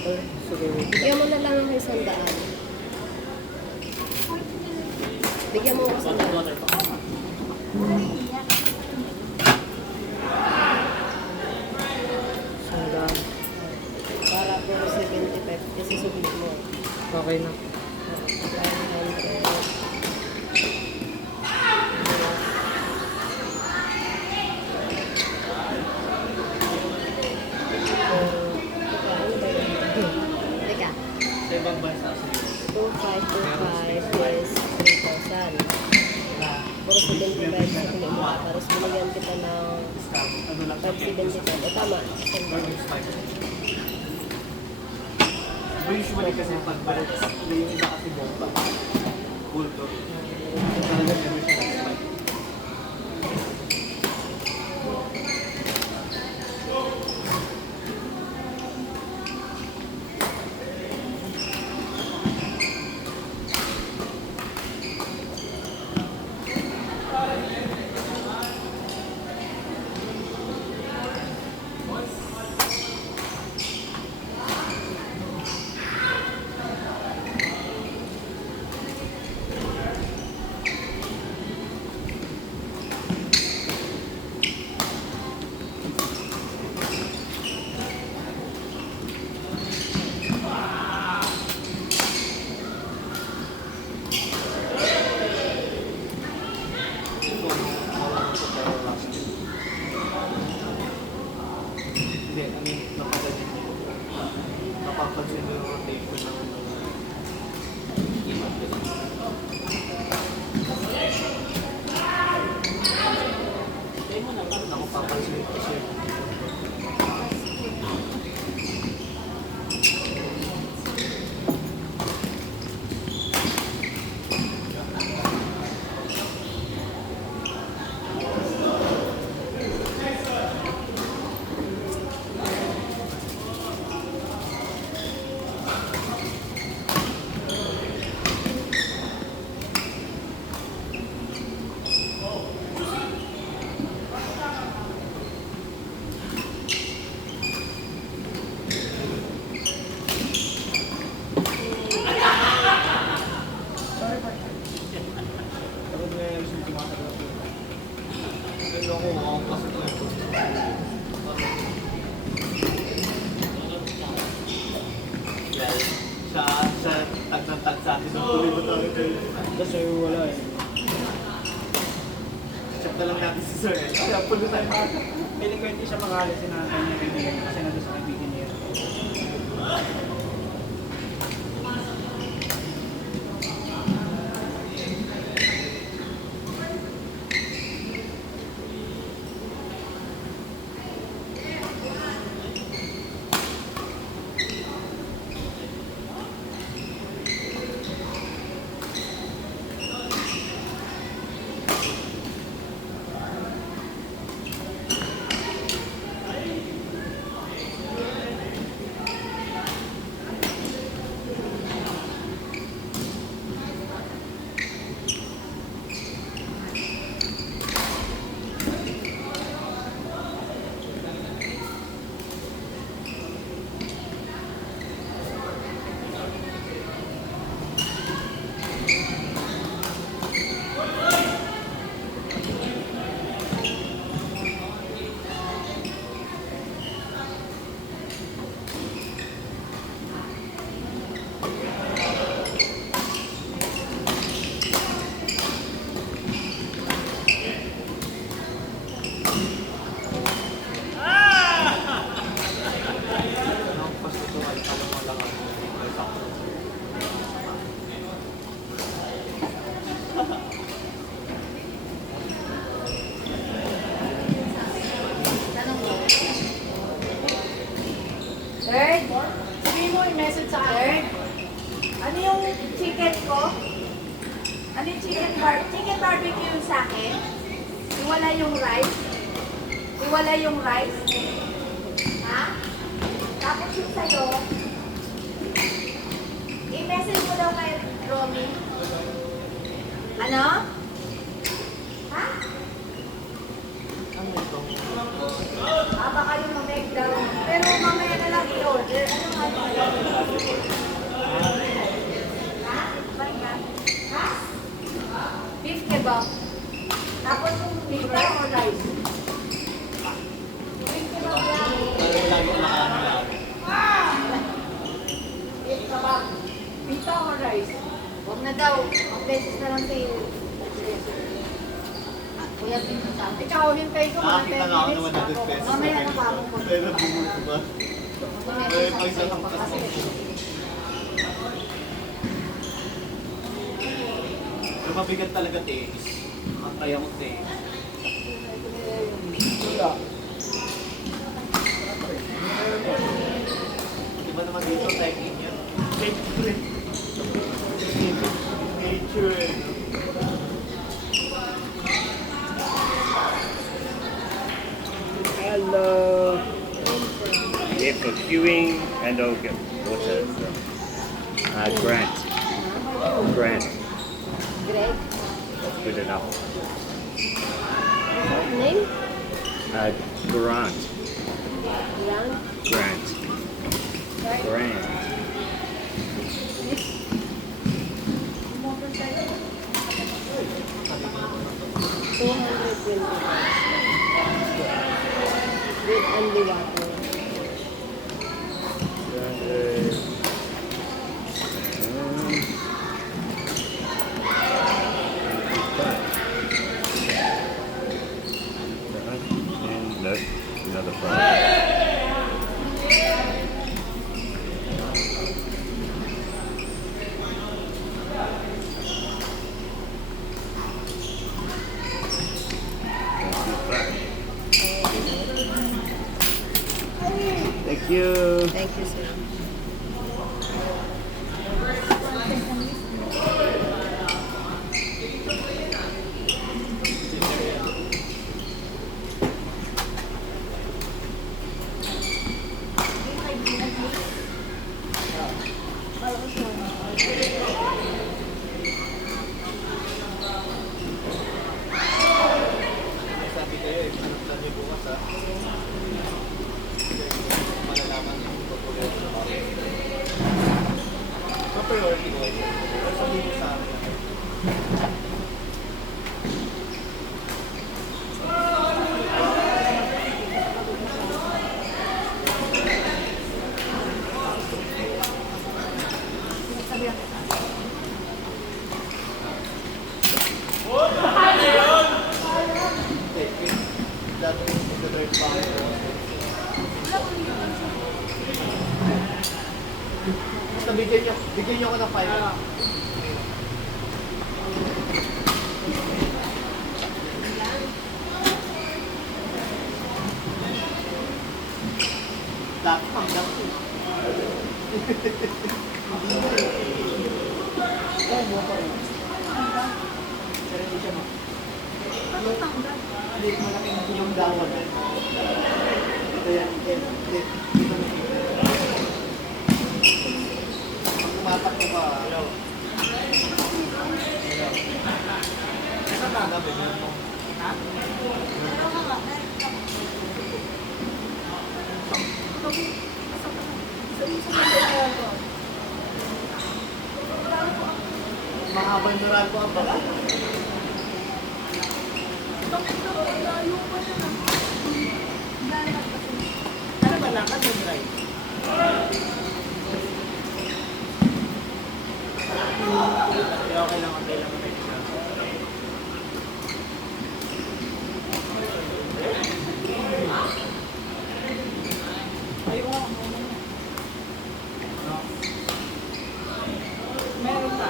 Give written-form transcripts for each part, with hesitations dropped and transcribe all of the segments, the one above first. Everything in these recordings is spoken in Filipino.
to. Sige, wait. Bigyan mo na lang ng 100. Bigyan mo ako 100. Sandaan. Para po 75 kasi submit mo. Okay na. 500. Teka. Sa ibang bansa. 2525 is 3,000. Puro 75 sa kulit mo. Tapos binigyan kita ng Ano lang 575. O tama. But usually kasi pag balat, yung iba kasi bomba. Bulldog. Talaga meron siya ng spike. Hindi, I mean, napapansin mo. Napapansin mo yung rotation ng imat. Kaya mo naman, napapansin ko siya. Kapag may yung tumatanggap yun. Pero ako, ako kasi ito ito. Well, sa tag ng tag sa atin, tuloy ba tayo kayo? Kasi wala eh. Check na lang natin si Sir. Kaya pulo tayo mga. Piling ko hindi siya makalisin na kanya kaibigan kasi nandun sa kaibigan niya. Ang pasto to ay talang walang ako. Third, sabihin mo yung message sa third. Ano yung chicken ko? Ano yung chicken barbecue yung sa akin? Iwala yung rice? Iwala yung rice? Ha? Tapos yung sa'yo, i-message mo daw kay Romy. Ano? Ha? Ano ito? Baka yung ma-make daw. Pero mamaya na lang i-order. Ano nga? na daw, ang beses na lang kayo. Kuya, ikaw, hintay ko mga 10 Nakakita nga ako minutes. naman 100 pesos. Mamaya na pa ako. Pero bumuto ba? Ay, pag sa kampas mo. Pero mabigat talaga tenis. Ang kaya mo tenis. Wala. Diba naman dito technique yun? Nature eh. no? Hello. Yeah, for queuing and I'll get water. Grant. Grant. Greg? That's good enough. Name? Grant. Young? Grant. Grant. $220. With only water. And no, another five. Thank you. Thank you, sir. Sabi kayo eh, pinagtan niyo bukas ha. Malalaman niyo kung pag-ulit sa mga. So priority ko eh. Sabihin mo sa akin. Dati yung nag-drive pa ako. Basta bigyan niyo ako ng 5. Dati panggang ko. Oo, mo pa rin. Pero hindi siya hindi, malaking yung dawan eh. Ito yan, dito na pag tumatakbo ka, isa ka na, ganyan mo. Ha? Mahabang nural ko ang baga. Ano ba lakad mo, Dray? Okay lang ang kailangan mo siya. Meron pa.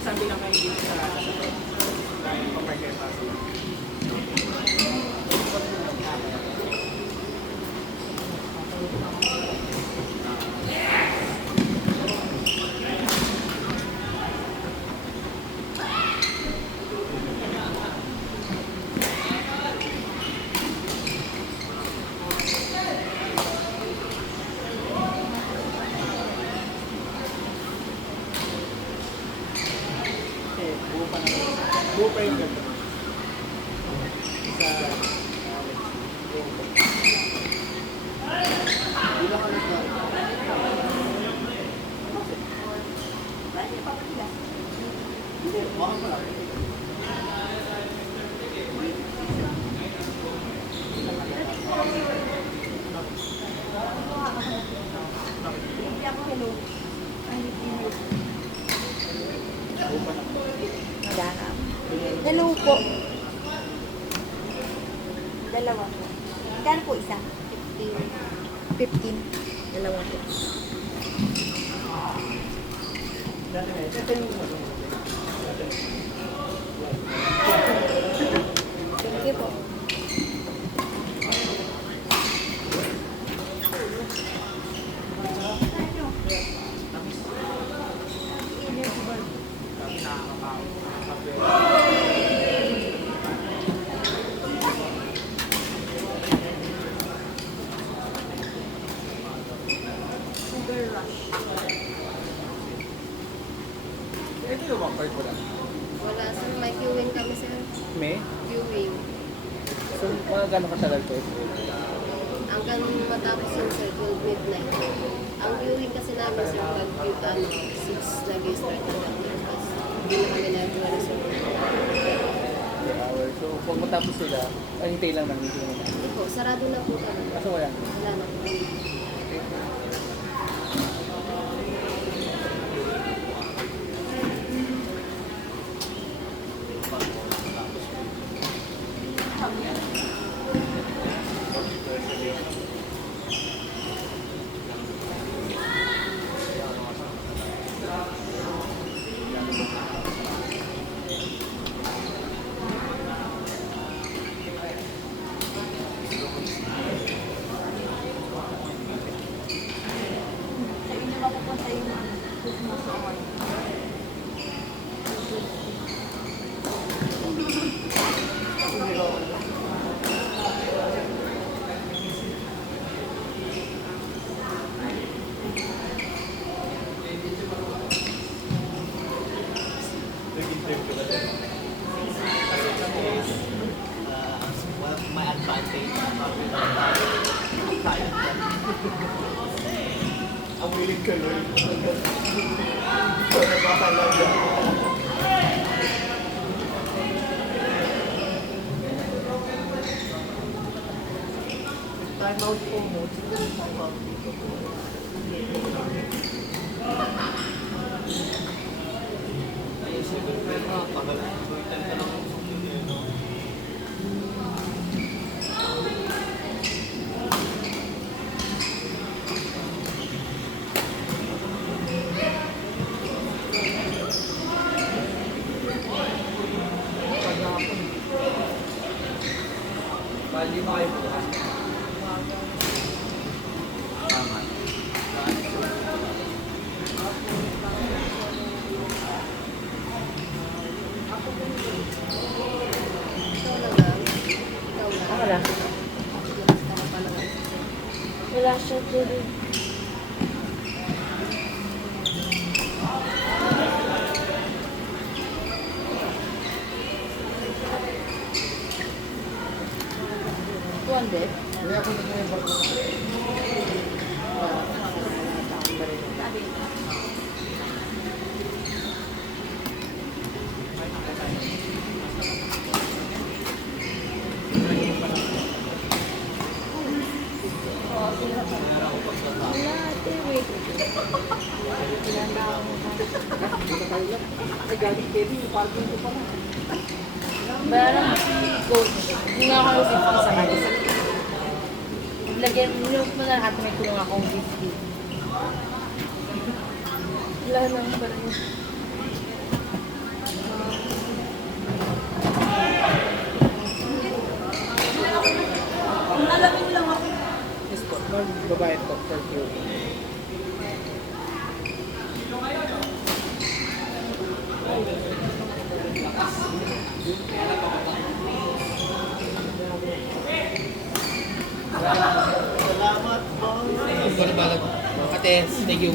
Sabi lang kayo dito sa pag-parker pa sila. Buo pa yung ganda. Isa, Bilang alis na. Hindi, mahal pa lang. Hindi ako hello. Ay, hindi. Madam. Dalawa po. Dalawa po. Magkano po isa? 15. Dalawa po. Sige po. Sugar rush. Ito yung one part ko lang. Wala, sir. May queuing kami, sir. May? Queuing. So, mga gano'ng katagal to? Hanggang matapos yung sir, 12 midnight. Ang queuing kasi namin, sir, pag 6 nag-start ng tapos. Hindi na kami nagawa, sir. 3 hours. So, pag matapos sila, hintay lang namin sila. Hindi po, sarado na po kami. Kaso wala. Wala na po. Sa inyo mapupunta yung Christmas award. My advantage. Ang willing ka yun. Time out po mo. Ayun, sige. Pagkakasuitan ka lang. Bali mo kayo po. Tama. Ikaw na lang. Ikaw na. Wala. Para pala lang. Wala siya tuloy. Wala, ate, wait. Ilan tao mo ka? Ay, galing Kevin, yung parking ko pala. Bayaran mo si Coach. Hindi nga ako nag-50 sa kanya. Lagyan mo na at may kulong akong 50. Wala nang pala yun. Yes po, magbabayad po for queue. Ate, thank you.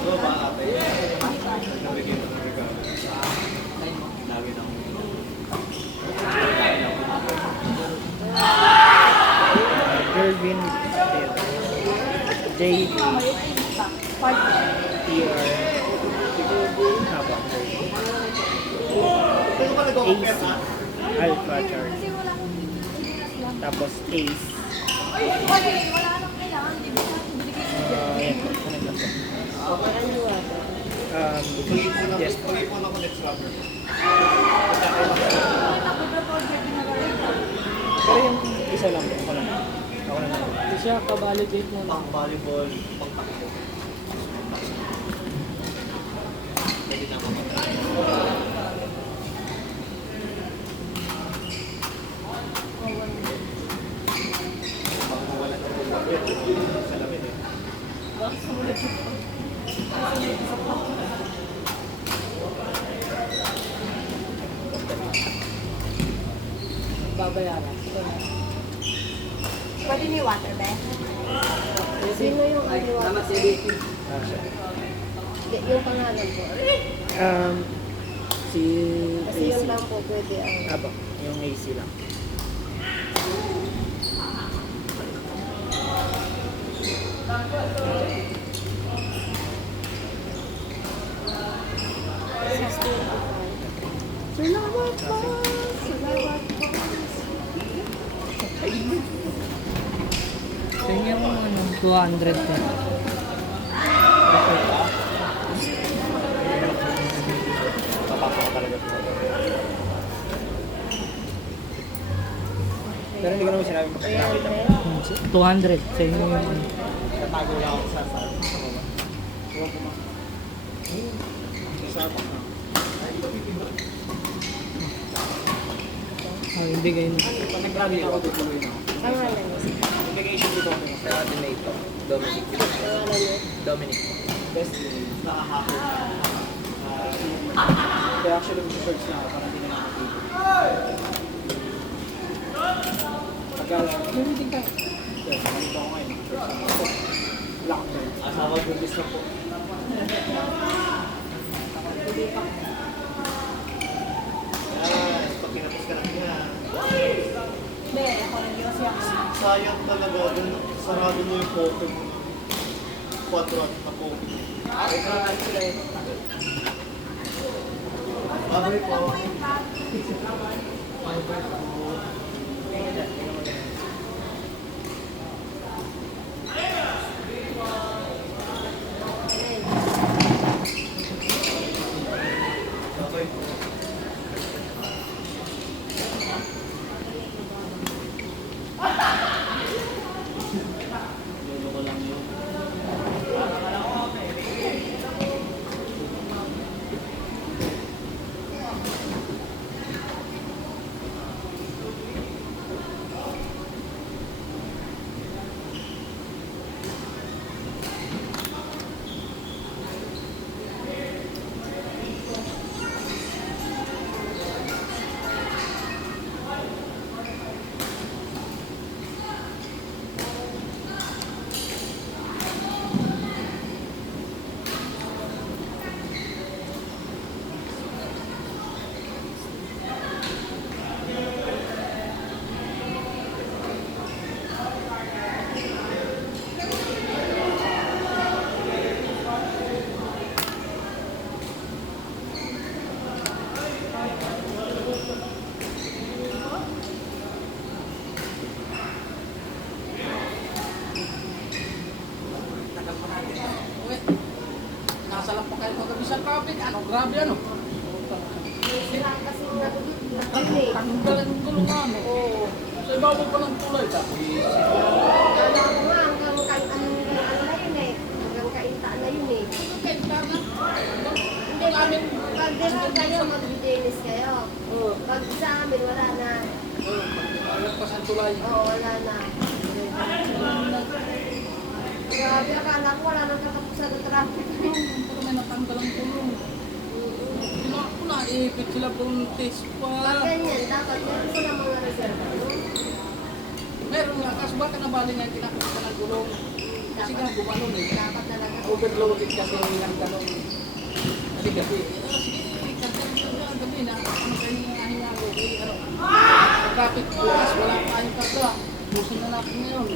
So, baka ate. Nabigyan mo ng regalo. Lagi na Gervin JD PR Haba AC Alpha Charlie Tapos Ace. Wala nang kailangan. Di ba? Binigay ko dyan. Ayan po. Ano ito po? Parang water. Yes po. Pag-ipon ako next rubber. Ako na project na gawin. Pero yung isa lang po. Ako lang. Ako lang. Hindi siya ka-validate mo lang. Pang volleyball, pang takbo. Pwede na ako. Pang mawala ng bulak. Salamin eh. Babayaran. Pwede ni water, be? Sino yung water? Yung pangalan po. Si Kasi AC. yun lang po pwede ang... Apo. Yung AC lang. Salamat po! Salamat po! Tingnan mo ano, 200 pa. Papasok ko talaga po. Pero hindi ko naman sinabi magkakapit ako. 200 sa inyo yung ano. Natago lang ako sa baba. Huwag ko ma. Sa baba na. Hindi kayo na. Pag nag-graduate ako, tutuloy na ako. Pangalan niyo. Vacation dito ako. Sa coordinate po. Dominic. Pangalan niyo. Dominic po. Best nakahapon na. Kaya actually mag-search na ako para hindi na nakakita. Pagkala, hindi ka. Kaya sakalito ako ngayon. Search na ako. Lockdown. Asawa bubis na po. Yan, pag kinapos ka natin yan. Be, ako lang yun kasi ako. Sayang talaga. Dun, sarado mo yung photo mo. Quadrat na po. Babay po. Babay po. Lolo ko lang yun. Nasa lang pa kayo kagabi sa traffic. Ano, grabe ano. Sila kasi nag-delay. Tanggalan ng gulong ano. Oo. Sa ibabaw pa ng tulay. Tapos, Kala ko nga hanggang ano na yun eh. Hanggang kaintaan na yun eh. kahit na. Hindi, pag diba kayo, mag-dinis kayo. Pag sa amin, wala na. Lagpas ang tulay. Oo, wala na. Grabe, akala ko wala nang katapusan ng traffic. Pero may natanggal ang gulong. Kailangan ko na, ipit sila buntis Pag pa. ganyan, dapat meron sila mga reserva. No? Meron nga, kaso baka nabali nga kinakita ng gulong. Kasi nga gumanon eh. Dapat talaga. Overloaded kasi ng galon. Kasi gabi, sige, gabi na, ano kayo nga hinyago, ano, traffic bukas, wala tayong karga. Busin na natin ngayon.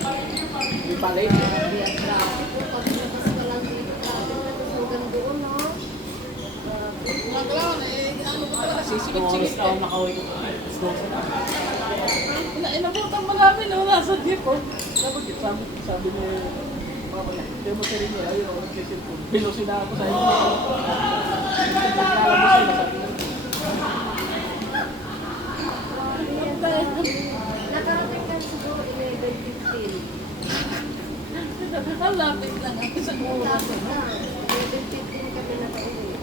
Di balay. Grabe ang traffic. Pag labas ka lang dito, traffic na tapos hanggang doon, no? Mga kailangan, ano ko talaga, sisigit-sigit. Ako nakawin ko. Slow sa na. inabutan mo namin, no? Nasa jeep, oh. Sabi ni Mama niya, hindi mo sa rin niya, ayun, nagsisilpon. Bilusin na ako sa inyo. Naglalabas sila, sabi niya. Nakarating ka siguro 11:15. Ang lapit lang ako sa ulo. Tapos na, 11:15 kami nakauwi.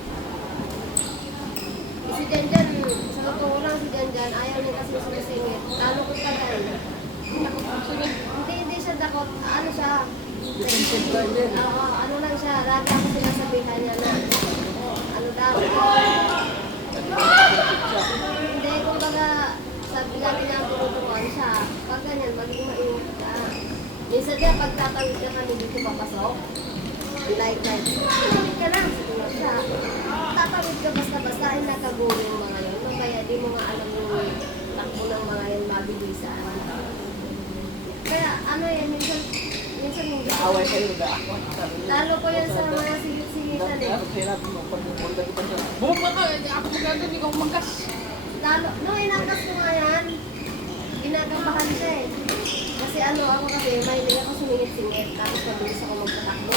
Si Janjan, sa totoo lang si Janjan, ayaw niya kasi sumisingit. Talo ko ka doon. Hindi siya dakot. Ano siya? Defensive line din. Oo, ano lang siya. Lagi ako sinasabihan niya na, ano daw. Hindi, kumbaga, sabi lagi niya ang tinuturuan siya. Pag ganyan, maging mainit ka. Minsan niya, pag tatawid ka kami dito papasok, like, tatawid ka lang, siguro siya. Tatawid ka basta-basta, ay nakagulo yung mga yun. No, kaya di mo nga alam yung takbo ng mga yun, mabilisan. Kaya, ano yan, minsan hindi. Away kayo, nag-aaway. Lalo ko yan sa mga sigit-sigitan eh. Sinabi mo, pag pumunta kita siya, bumaba ka, hindi ako magagawin, ikaw magkas. Lalo, no, inakas ko nga yan. Ginagabahan siya eh. Kasi ano, ako kasi, mahilig ako sumingit-singit. Tapos mabilis ako magpatakbo.